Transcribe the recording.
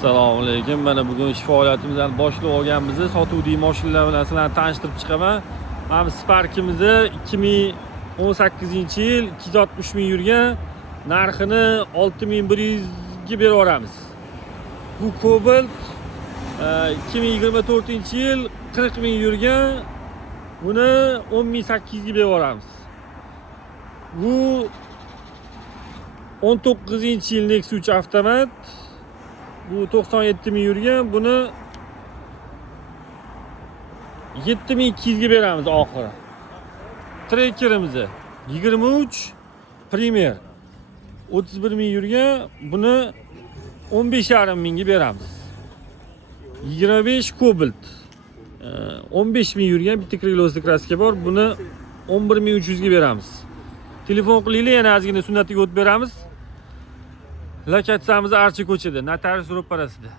Assalomu alaykum. Mana bugun faoliyatimizdan boshlab olganmiz. Sotuvdagi mashinalar bilan sizlarni tanishtirib chiqaman. Mana bu Spark'imizni 2018-yil 260 ming yurgan, narxini 6100 ga berib yuboramiz. Bu Cobalt 2024-yil 40 ming yurgan, buni 10800 ga berib yuboramiz. Bu 19-yil Nexus 3 avtomat. Bu 97 ming yurgan, buni 7200 ga beramiz oxiri. Trackerimiz 23 Premier 31 ming yurgan, buni 15,5 mingga beramiz. 25 Cobalt 15 ming yurgan, bitta krilosli kraska bor, buni 11300 ga beramiz. Telefon qilinglar, yana ozgina sunnatiga o'tib beramiz. Lokatsiyamiz Archa ko'chada, notarius ro'parasida.